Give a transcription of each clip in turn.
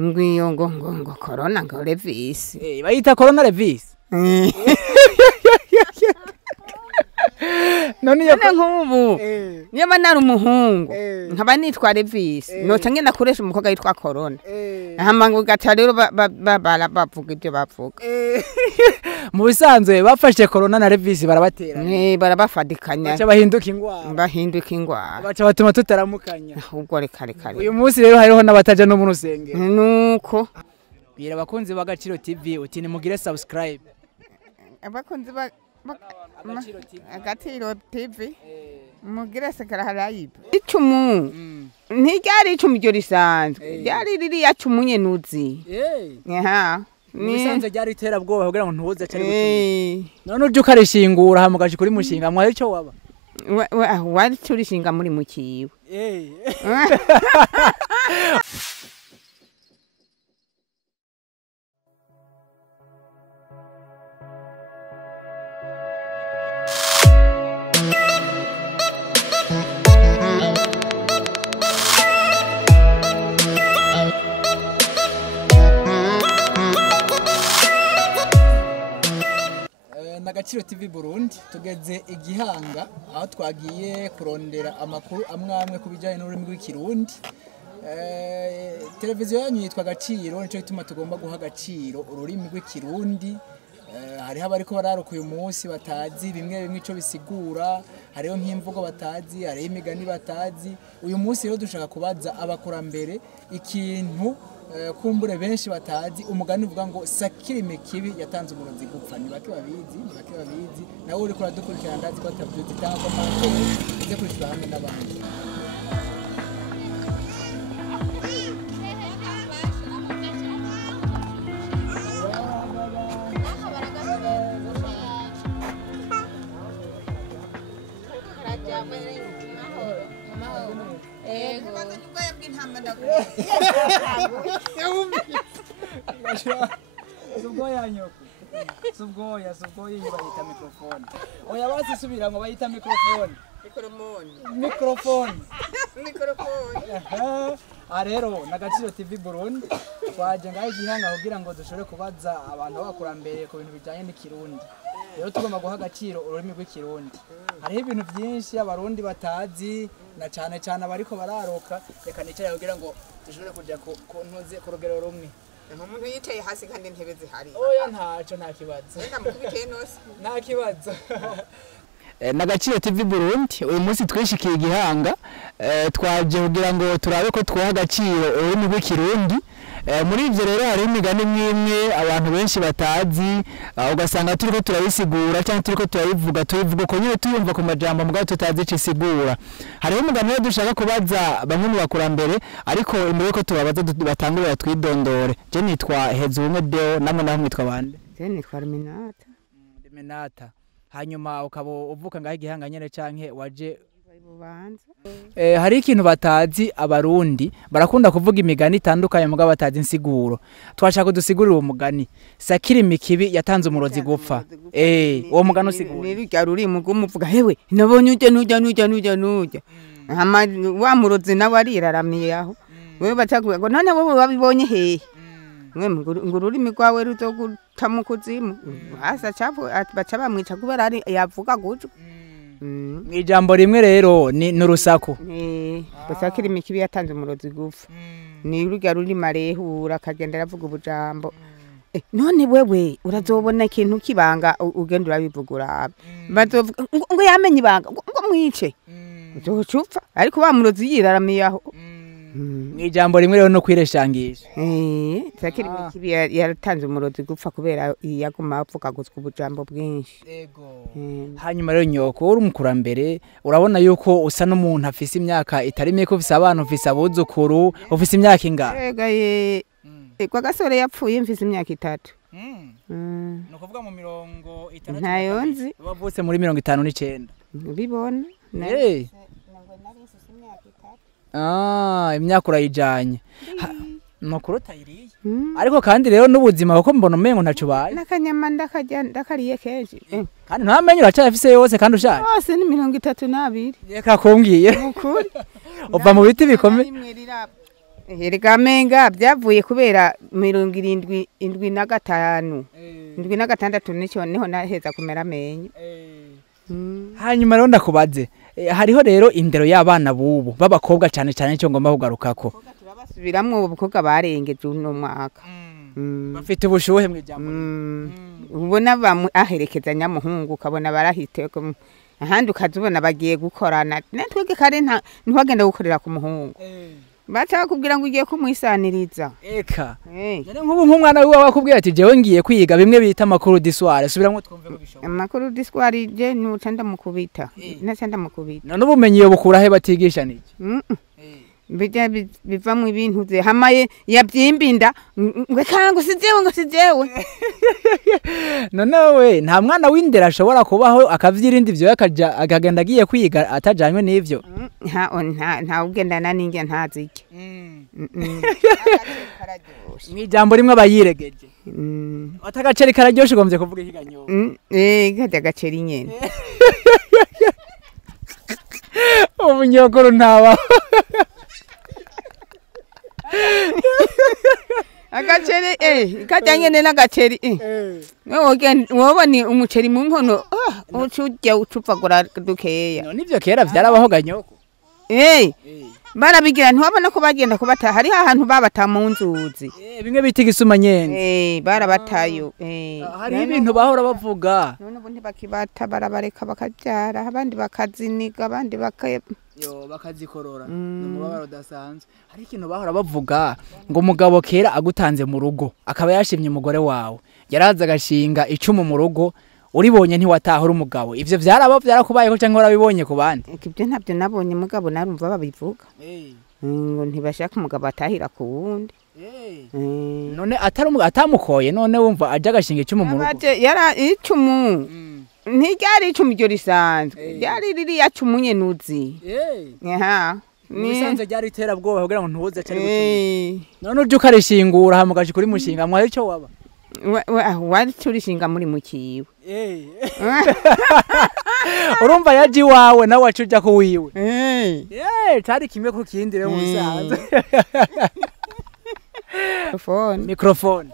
ngwiyo ngo corona ngo levis bayita corona levis none nk'ubu niba nari umuhungu nkaba nitwa levis noca ngenda kuresha umukobwa yitwa corona hama ngo gaca rero bavuga ibyo bavuga mu bisanzwe bafashe corona na levis barabatera barabafadikanya baca bahinduka ingwara baca batuma tutaramukanya ahubwo reka uyu munsi rero hariho n'abataja no mu rusengero nuko bira abakunzi b'Agaciro TV uti nimugire subscribe abakunzi Agaciro TV mugire sekarahayibe icumu ntiryari icumu ryo risanzwe ryari ririya cumu nyene uzi Musanze ryari itera bwoba kugira ngo ntuze cyari gutumye none uje ukarishingura hamugaje kuri mushinga mwari cyo waba wari turishinga muri mukiwe Agaciro TV Burundi tugeze igihanga aho twagiye kurondera amakuru amwe kubijanye n'ururimi rw'Ikirundi. Televiziyo yanyu yitwa Agaciro nico gituma tugomba guha agaciro ururimi rw'Ikirundi. Hariho abariko bararuka uyu munsi batazi bimwe ico bisigura, hariho nk'imvugo batazi, hariho imigani batazi. Uyu munsi rero dushaka kubaza abakurambere ikintu kumbure benshi batazi umugani uvuga ngo sakirime kibi yatanze umurozi gupfa ni bake babizi nawe uri kuradukurikirana ndazi ko atabyuzi cyangwa ko uze kurishura hamwe n'abandi Subgoya bayita microphone. Oya basi subira ngo bayita microphone. Microphone. Rero n'Agaciro TV Burundi twaje ngaho igihanga kugira ngo dushobore kubaza abantu bakurambere ku bintu bijanye n'ikirundi. Rero tugomba guha agaciro ururimi rw'ikirundi. Hariho ibintu byinshi abarundi batazi na cyane abariko bararoka reka nicare kugira ngo dushobore kuja ku ntoze ku rugero rumwe. Umuntu yicaye hasi kandi intebe zihari oya ntaco nta kibazo nta kibazo n'Agaciro TV Burundi uyu munsi twishikiye igihanga twaje kugira ngo turabe ko twaha agaciro ururimi rw'ikirundi muri ivyo rero hari imigani mwimwe abantu benshi batazi ugasanga turiko turabisigura cyangwa turiko turabivuga ko nyine tuyumva ku majambo mugabo tutazi isigura hariho umugani rero dushaka kubaza bamwe mu bakurambere ariko imbere ko tubabaza batangurira twidondore je nitwa Hezumwe Deo namwe naho mwitwa bande je nitwa Minata hanyuma ukaba uvuka ngaho igihanga nyene canke waje hari ikintu batazi abarundi barakunda kuvuga imigani itandukanye mugabo batazi insiguro twashaka kudusigurira uwo mugani sakirime kibi yatanze umurozi gupfa uwo mugani usigura ni rya rurimi rw'umuvuga hewe nabonye ujya hama wa murozi nawe ariraramiye aho wewe batakuye ngo none wowe wabibonye hehe ngo ururimi rwawe ruzoguta mu kuzimu hasa baca bamwica kubera ari yavuga guco ijambo rimwe rero ni nurusaku sakirime kibi yatanze umurozi gupfa ni rurya rurimi arehura akagenda aravuga ubujambo none wewe urazobona ikintu kibanga ugenda urabivuga urabe bazovuga ngo yamenye ibanga ngo mwice uzocupfa ariko wa murozi yiraramiye aho ijambo rimwe rero no kwireshangisha sakirime kibi yatanze umurozi gupfa kubera yaguma avuga gutwa ubujambo bwinshi hanyuma rero nyoko uri umukurambere urabona yuko usa n'umuntu afise imyaka itari mike ufise abantu ufise abuzukuru ufise imyaka ingahe kwa gasore yapfuye mfise imyaka 3 no kuvuga mu 60 ntayonzi bavutse muri 59 bibona imyaka urayijanye no kurota iriye ariko kandi rero n'ubuzima kuko mbona umengo ntacu baye nakanyama ndakariye kenshi kandi ntamenye uracafise yose kandi ushaje yose ni 32 reka kumbwiye ukuri uva mu biti bikomeye erega menga byavuye kubera 75 76 nico niho naheza kumera menye. Hanyuma rero ndakubaze hariho rero indero y'abana bubu babakobwa cyane cyane cyo ngomba kugarukako turabasubiramwo ubukobwa barengeje uno mwaka bafite ubushuhe mwijambo ubona aherekeza nyamuhungu ukabona barahite ahandi ukazubona bagiye gukorana netwege kare ntwagenda gukorera ku muhungu bacha bakubwira ngo ugiye kumwisaniriza eka none nk'ubu nk'umwana wiwe wakubwira ati jewe ngiye kwiga bimwe bita makuru d'histoire subiramwo twumve ko bishoboka makuru d'histoire je nucanda mukubita nacanda mukubita none ubumenyi yo bukura he batigisha niki bija bivamwe ibintu ze hamaye yabyimbinda ngo sijewe none we nta mwana w'indera ashobora kubaho akavyirindi vyo akagenda agiye kwiga atajanywe n'ivyo nta ugendana n'inge ntazike mwijambo rimwe abayiregeje atagaceri kararyoshe gomvye kuvuga ikiganyo gade agaceri nyene umunyokoro ntaba agaceri kajyanye n'agaceri wobani umuceri mu nkono ucujya ucupfagura dukeya none ivyo kera vyarabaho ganyoko barabigira ntiwabona ko bagenda kubata hari ahantu babata mu nzuzi bimwe bita igisuma nyene barabatayo hari ibintu bahora bavuga none ubu ntibakibata barabareka bakabyara abandi bakaziniga abandi bakazikorora n'umubabaro udasanzwe hari ikintu bahora bavuga ngo umugabo kera agutanze mu rugo akaba yashimye umugore wawe yaraza agashinga icumu mu rugo uribonye ntiwatahura umugabo ivyo byarakubayeho cyangwa urabibonye ku bandi ibyo ntabyo nabonye mugabo narumva babivuga ngo ntibashaka umugabo atahira ku wundi none atamukoye none wumva aje agashinga icumu mu rugo yara icumu ntiryari icumu ryo risanzwe ryari ririya cumu nyene uzi nisanze ryari iterabwoba kugira ngo ntuze cyari gucuma none uje ukarishingura hamugaje kuri mushinga mwaho ico waba wari turishinga muri mukiwe urumva yaji wawe nawe wacuja ku wiwe cari kimwe ku kindi rero musanze mikrofone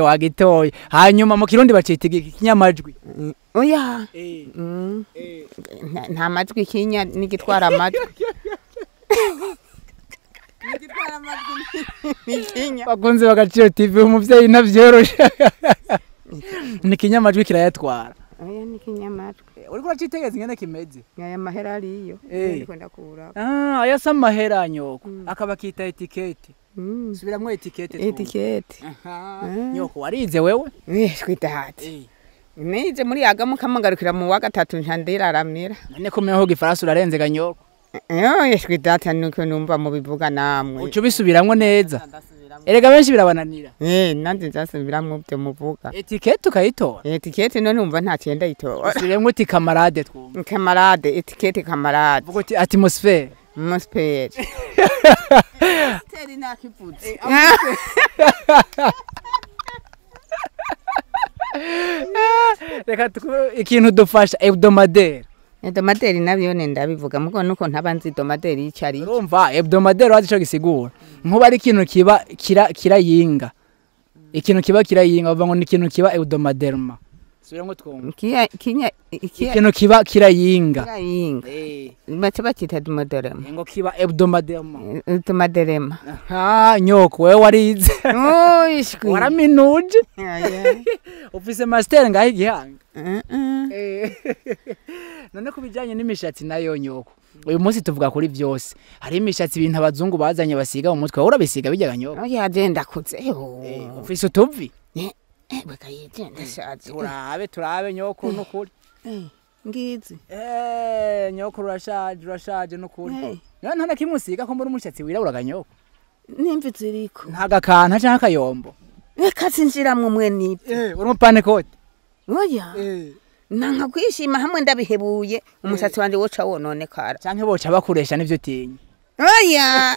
wagitoye hanyuma mu kirundi bacita ikinyamajwi oya nta majwi kinya n'igitwara amajwi bakunze bagaciro TV umuvyeyi navyorosha ni kinyamajwi kirayatwara oya ni kinyamajwi uriko uracitegeza ingene kimeze aya mahera ariyo ndiko ndakura aya sa mahera nyoko akaba kita etikete subiramwo etikete nyoko warize wewe twitahati nize muri agamu kamangarukira mu wa gatatu ntandiraramira none ko meho gifaransa urarenze ganyoko yeshwe data nuko numva mu bivuga namwe uco bisubiramwo neza erega benshi birabananira nanze nzasubiramwo byo muvuga etikete ukayitora etikete none umva nta cyenda yitora usubiremwo uti kamarade twumva kamarade etikete kamarade vuga uti atmosphere teri nakivuze reka ikintu dufasha hebdomadaire hebdomadaire nabyo nenda bivuga muko nuko ntabanzi hebdomadaire yicari urumva hebdomadaire wazi cyo gisigura nkuba ari ikintu kiba kirayinga ikintu kiba kirayinga bavuga ngo ni ikintu kiba hebdomadaire subiramo twumva ikintu kiba kirayinga bacha bakita hebdomadaire ngo kiba hebdomadaire nyoko wewe warize ishwi waraminuje ufise master ngaho igihanga none kubijanye n'imishatsi nayo nyoko uyu munsi tuvuga kuri byose hari imishatsi ibintu abazungu bazanye basiga mu mutwe urabisiga bijyaga nyoko oya agenda kuze ufise utuvi bakayigenda shaje turabe nyoko nukuri ngizi nyoko urashaje nukuri none nta kimusiga ko muri umushatsi wirabura nyoko nimvi ziriko ntagakanta canka kayombo reka sinjiramwe mwe nibyo uri mupane kote oya nanka kwishima hamwe ndabihebuye umusatsi wanje woca wononekara canke boca bakuresha nivyo tinya oya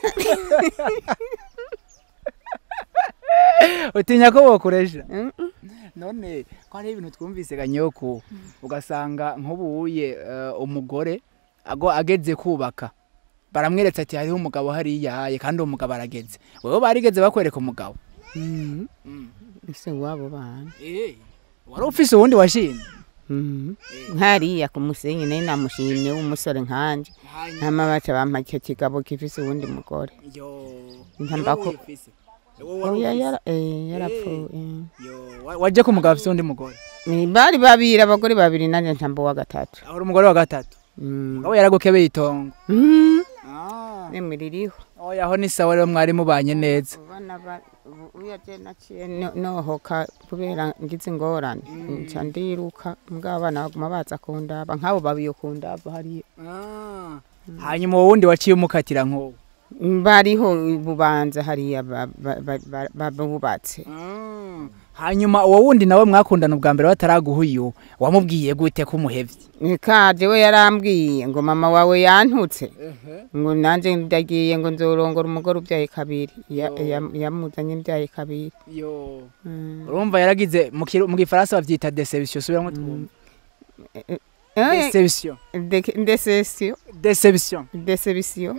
utinya ko bokuresha none ko ari ibintu twumvise ganyoko ugasanga nk'ubuye umugore ageze kubaka baramweretse ati hariho umugabo hariya kandi uwo mugabo arageze wewe barigeze bakwereka umugabo ese wabo bana wari ufise uwundi washimye hariya ku musenyi nayo namushimye w'umusore nkanje hama baca bampa icyo kigabo gifise uwundi mugore ntambako yarapfuye waje ku mugabo afise uwundi mugore bari babiri abagore babiri nanje ntambo wa gatatu ahora umugore wa gatatu mugabo yaragukebeye itongo ririho oya aho ni sawa rero mwari mubanye neza uyaje naciye nohoka kubera ngize ingorane nca ndiruka mugabo abana baguma baza kundaba nk'abo babiyo kundaba hariya hanyuma wowe wundi waciye umukatira nk'uwo bariho bubanza hariya babubatse hanyuma uwo wundi nawe mwakundana ubwa mbere bataraguha uyu wamubwiye gute ko umuhevye kaje we yarambwiye ngo mama wawe yantutse ngo nanje ndagiye ngo nzorongora umugore ubyaye kabiri yamuzanye mbyaye kabiri urumva yaragize mu gifaransa bavyita deception subiramwo twumva deception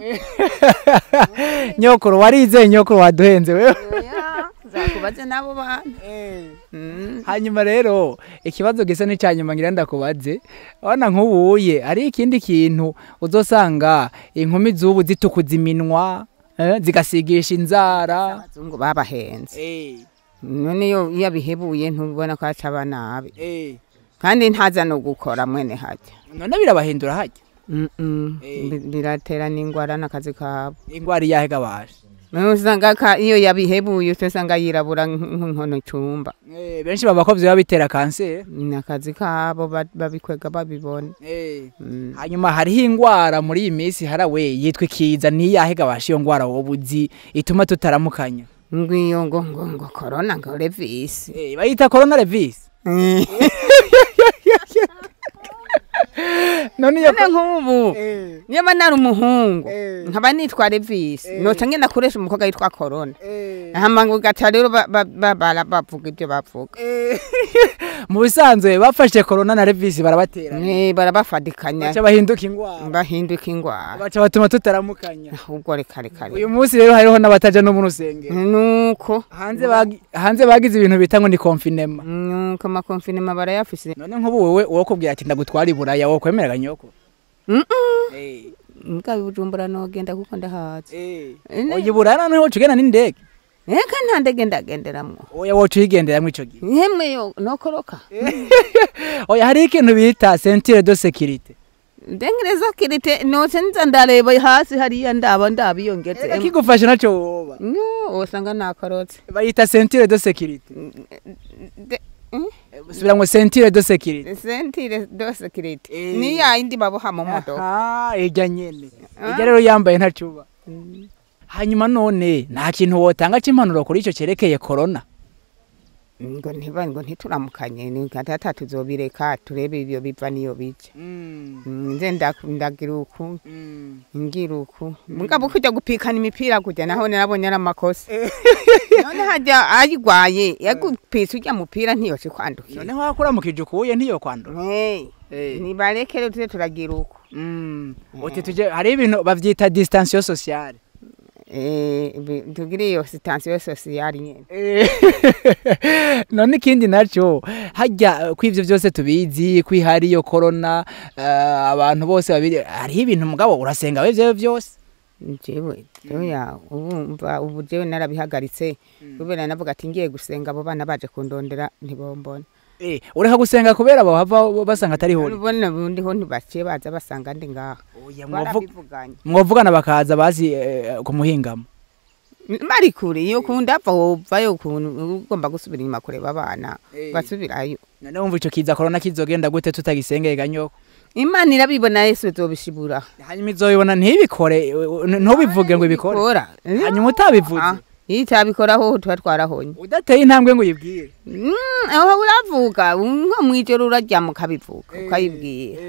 nyokuru warize nyokuru waduhenze wewe zakubaze nabo bana hanyuma rero ikibazo gisa n'icanyuma ngira ndakubaze abana nk'ubuye ari ikindi kintu uzosanga inkumi z'ubu zitukuza iminwa zigasigisha inzara abazungu babahenze none yo yabihebuye ntubona ko acaba nabi kandi ntaza no gukora mwene hajya none birabahindura hajya biratera n'ingwara n'akazi kabo ingwara iyahe gabasha usanga iyo yabihebuye usanga yirabura nk'inkono cyumba benshi baba ko vyo bitera kanseri n'akazi kabo babikwega babibona hanyuma hariho ingwara muri iyi minsi harawe yitwa ikiza niyahe gabasha iyo ngwara wobuzi ituma tutaramukanya ngwiyo ngo corona ngo levis bayita corona levis none nk'ubu niba nari umuhungu nkaba nitwa Levis noca ngenda kuresha umukobwa yitwa Corona hama ngo gaca rero bavuga ibyo bavuga mu bisanzwe bafashe Corona na Levis barabatera barabafadikanya baca bahinduka ingwara baca batuma tutaramukanya ahubwo reka uyu munsi rero hariho n'abataja no mu rusengero nuko hanze bagize ibintu bita ngo ni confinement nuko ama confinement barayafise none nk'ubu wewe wokubwira ati ndagutwara iburaya wokwemerera nyoko Mugabo Bujumbura no genda kuko ndahaze oyiburana no cugena n'indege eka nta ndege ndagenderamwo oya wocu yigenderamwo ico gihe yemwe yo nokoroka oya hari ikintu bita ceinture de sécurité ndengereza kirite noce nza ndareba hasi hariya ndaba iyongetse kigufasha naco woba usanga nakorotse bayita ceinture de sécurité Subiramo ceinture de sécurité. Ceinture de sécurité. Ni ya indi baboha mu modoka. Ejya nyene. Ejya rero yambaye ntacuba. Hanyuma none nta kintu wotanga c'impanuro kuri ico cerekeye corona. Ngo ntituramukanye ni gatata tuzobireka turebe ibyo biva niyo bice. Nze ndagira uku. Ngira uku. Mugabo kujya gupikana imipira kujya naho nabonye aramakosa. None hajya ayigwaye yagupisa ujya mupira ntiyoce kwandukira. None wakura mu kijukuye ntiyo kwandura. Ni barekere tuze turagira uku. Ote tuje hari ibintu bavyita distanciation sociale. Tugire iyo distanciation sociale nyene. None ikindi naco hajya kwivyo byose tubizi kwihari yo corona abantu bose babiri hari ibintu mugabo urasenga we byose. Jewe oya ubu jewe narabihagaritse kubera navuga ati ngiye gusenga abo bana baje kundondera ntibombona ureka gusenga kubera bahava basanga atari ho ubona bundi ho ntibaciye baza basanga ndi ngaha mwovugana bakaza bazi ku muhingamo mari kure yo kunda apfa yo ugomba gusubira inyuma kureba abana basubirayo none wumva ico kiza corona kizogenda gute tutagisengeye ganyoko Imana irabibona Yesu tobishibura hanyuma izoyibona ntibikore ntubivuge ngo ibikore hanyuma utabivuze itabikoraho twatwarahonye udateye intambwe ngo uyibwire aho uravuga nko mwijoro urajya mukabivuga ukayibwira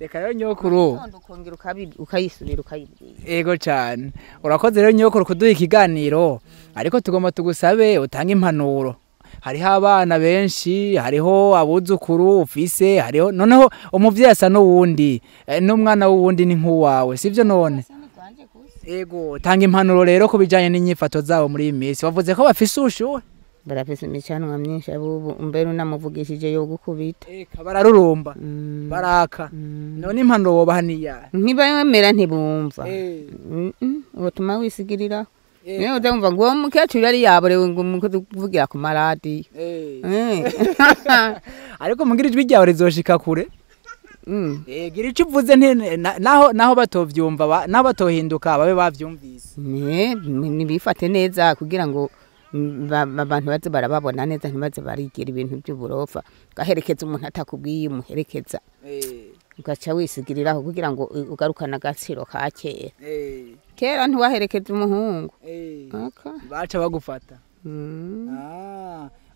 reka rero nyokuru ukongera ukayisubira ukayibwira yego cyane urakoze rero nyokuru kuduha ikiganiro ariko tugomba tugusabe utanga impanuro hariho abana benshi hariho abuzukuru ufise hariho noneho umuvyeyi asa n'uwundi n'umwana w'uwundi ni nk'uwawe sivyo none Ego tanga impanuro rero ku bijanye n'inyifato zabo muri iyi minsi bavuze ko bafise ubushuhe barafise imicanwa myinshi abubu mbere unamuvugishije yo gukubita eka bararurumba baraka none impanuro wobaha niya ntibamera ntibumva ubutuma wisigirira niyo uzamva ngo uwo mukecuru yari yaborewe ngo mukuvugira ku maradiyo ariko mugira ijwi ryawe rizoshika kure gira icyo uvuze naho batovyumva naho batohinduka babe bavyumvise nibifate neza kugira ngo abantu baze barababona neza ntibaze barigira ibintu by'uburofa gaherekeza umuntu atakubwiye umuherekeza ugaca wisigiriraho kugira ngo ugarukane agaciro ka kera kera ntiwaherekeza umuhungu baca bagufata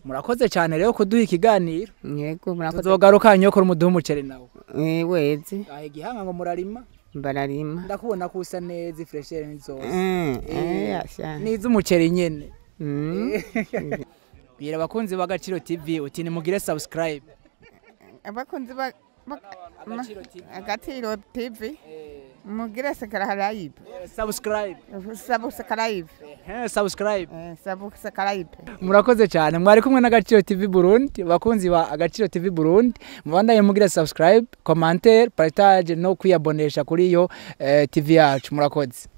murakoze cyane rero kuduha ikiganiro yego murakoze tuzogaruka nyoko umuduha umuceri nawe weze igihanga ngo murarima bararima ndakubona ko usa neza ifreshere n'izose niza umuceri nyene bira abakunzi b'Agaciro TV uti nimugire subscribe abakunzi Agaciro TV mugire subscribe murakoze cyane mwari kumwe n'Agaciro TV Burundi bakunzi ba Agaciro TV Burundi mubandaye mugire subscribe commentaire partage no kwiyabonesha kuri yo TV yacu murakoze